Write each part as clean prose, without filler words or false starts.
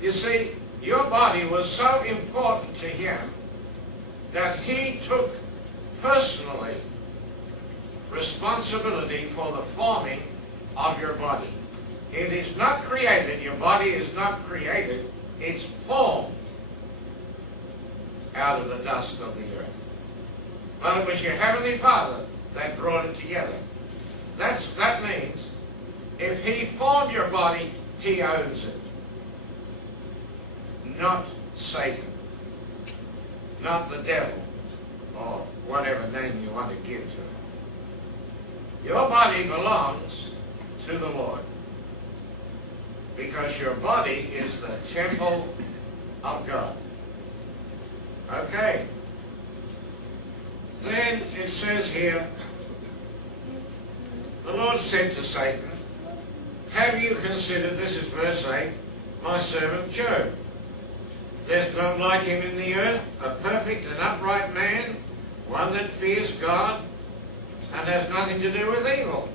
You see, your body was so important to him that he took personally responsibility for the forming of your body. It is not created, your body is not created, it's formed out of the dust of the earth. But it was your Heavenly Father that brought it together. That means if he formed your body, he owns it. Not Satan. Not the devil. Or whatever name you want to give to it. Your body belongs to the Lord. Because your body is the temple of God. Okay. Then it says here, the Lord said to Satan, have you considered, this is verse 8, my servant Job? There's none like him in the earth, a perfect and upright man, one that fears God and has nothing to do with evil.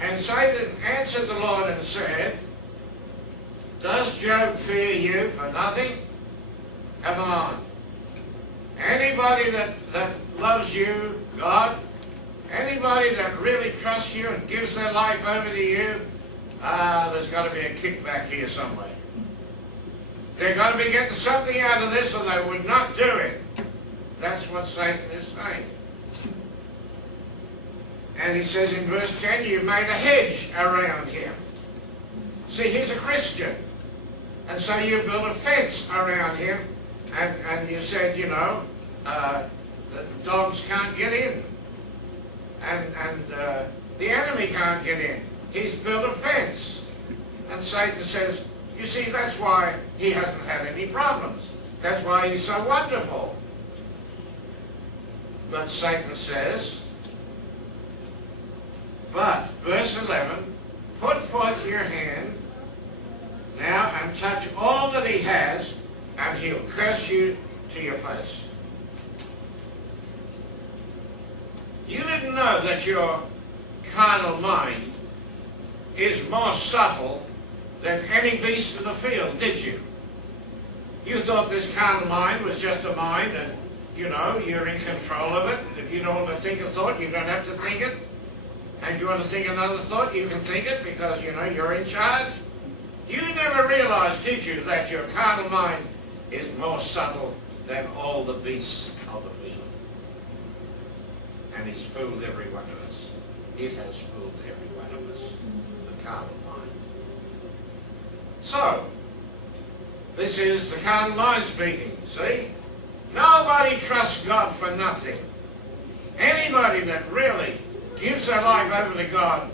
And Satan answered the Lord and said, does Job fear you for nothing? Come on. Anybody that loves you, God, anybody that really trusts you and gives their life over to you, there's got to be a kickback here somewhere. They're going to be getting something out of this or they would not do it. That's what Satan is saying. And he says in verse 10, you made a hedge around him. See, he's a Christian. And so you built a fence around him. And you said, you know, the dogs can't get in. And the enemy can't get in. He's built a fence. And Satan says, you see, that's why he hasn't had any problems. That's why he's so wonderful. But Satan says, but, verse 11, put forth your hand now and touch all that he has, and he'll curse you to your face. You didn't know that your carnal mind is more subtle than any beast of the field, did you? You thought this carnal mind was just a mind and, you know, you're in control of it. If you don't want to think a thought, you don't have to think it. And you want to think another thought, you can think it because, you know, you're in charge. You never realized, did you, that your carnal mind is more subtle than all the beasts of the field. And he's fooled every one of us. It has fooled every one of us, the carnal mind. So, this is the carnal mind speaking, see? Nobody trusts God for nothing. Anybody that really gives their life over to God,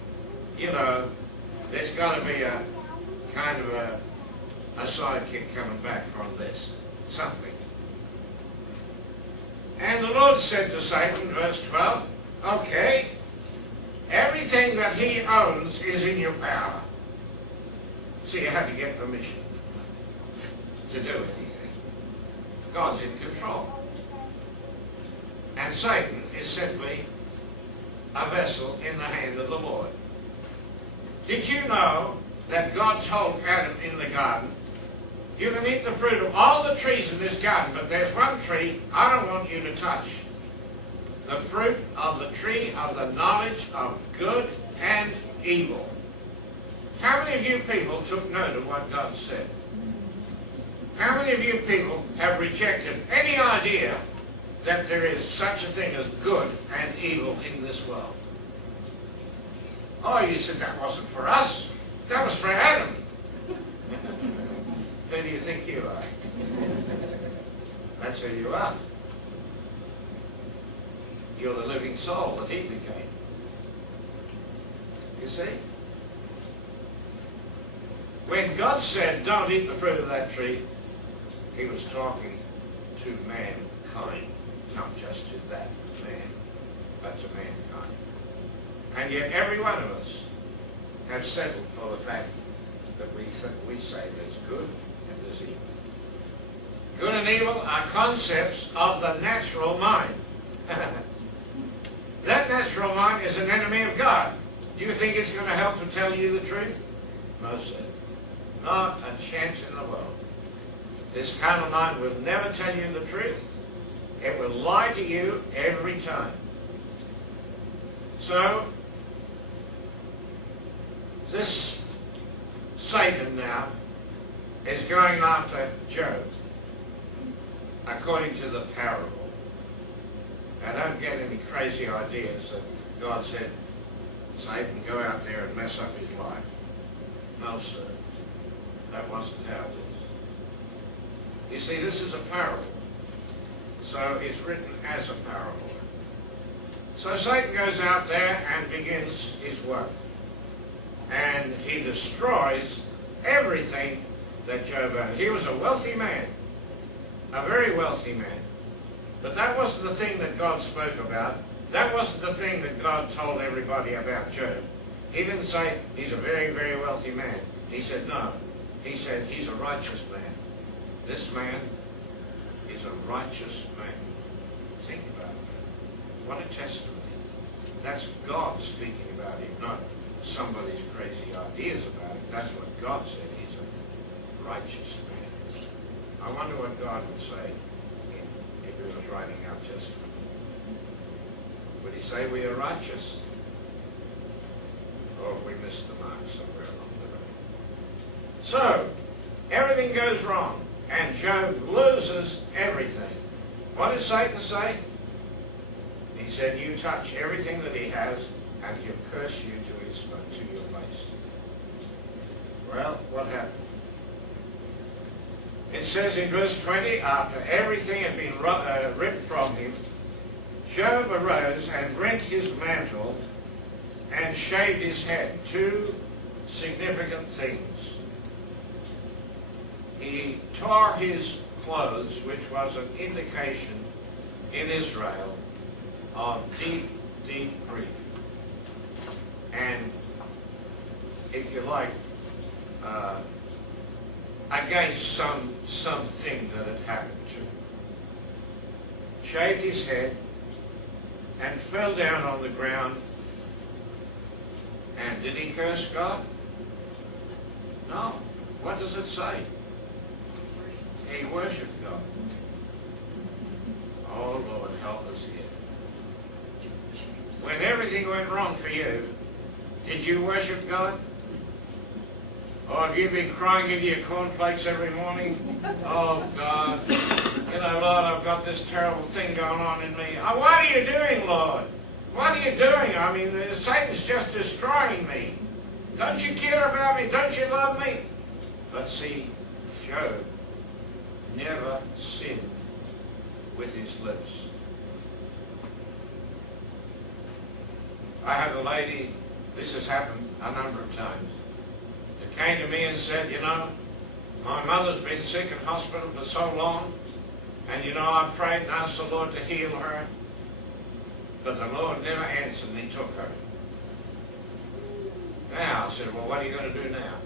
you know, there's got to be a kind of a sidekick coming back from this. Something. And the Lord said to Satan, verse 12, okay, everything that he owns is in your power. See, you have to get permission to do anything. God's in control. And Satan is simply a vessel in the hand of the Lord. Did you know that God told Adam in the garden, you can eat the fruit of all the trees in this garden, but there's one tree I don't want you to touch. The fruit of the tree of the knowledge of good and evil. How many of you people took note of what God said? How many of you people have rejected any idea that there is such a thing as good and evil in this world? Oh, you said that wasn't for us. That was for Adam. Who do you think you are? That's who you are. You're the living soul that he became. You see? When God said, don't eat the fruit of that tree, he was talking to mankind, not just to that man, but to mankind. And yet every one of us have settled for the fact that we say there's good and there's evil. Good and evil are concepts of the natural mind. That natural mind is an enemy of God. Do you think it's going to help to tell you the truth? No, sir. Not a chance in the world. This carnal mind will never tell you the truth. It will lie to you every time. So, this Satan now is going after Job, according to the parable. Now don't get any crazy ideas that God said, Satan, go out there and mess up his life. No, sir. That wasn't how it is. You see, this is a parable. So it's written as a parable. So Satan goes out there and begins his work. And he destroys everything that Job owned. He was a wealthy man. A very wealthy man. But that wasn't the thing that God spoke about. That wasn't the thing that God told everybody about Job. He didn't say he's a very, very wealthy man. He said no. He said he's a righteous man. This man is a righteous man. Think about that. What a testimony. That's God speaking about him, not somebody's crazy ideas about him. That's what God said. He's a righteous man. I wonder what God would say if he was writing our testimony. Would he say we are righteous? Or we missed the mark somewhere along the road? So, everything goes wrong, and Job loses everything. What did Satan say? He said, you touch everything that he has, and he'll curse you to your face. Well, what happened? It says in verse 20, after everything had been ripped from him, Job arose and rent his mantle and shaved his head. Two significant things. He tore his clothes, which was an indication in Israel of deep, deep grief. And, if you like, against something that had happened to him. Shaved his head and fell down on the ground. And did he curse God? No. What does it say? He worshipped God. Oh, Lord, help us here. When everything went wrong for you, did you worship God? Or have you been crying into your cornflakes every morning? Oh, God, you know, Lord, I've got this terrible thing going on in me. Oh, what are you doing, Lord? What are you doing? I mean, Satan's just destroying me. Don't you care about me? Don't you love me? But see, Job never sinned with his lips. I had a lady, this has happened a number of times, that came to me and said, you know, my mother's been sick in hospital for so long, and you know, I prayed and asked the Lord to heal her, but the Lord never answered and he took her. Now, I said, well, what are you going to do now?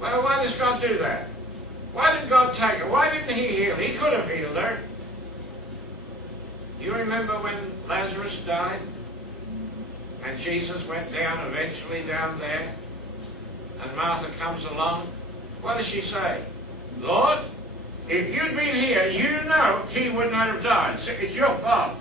Well, why does God do that? Why did God take her? Why didn't he heal? He could have healed her. You remember when Lazarus died? And Jesus went down, eventually down there, and Martha comes along. What does she say? Lord, if you'd been here, you know he would not have died. It's your fault.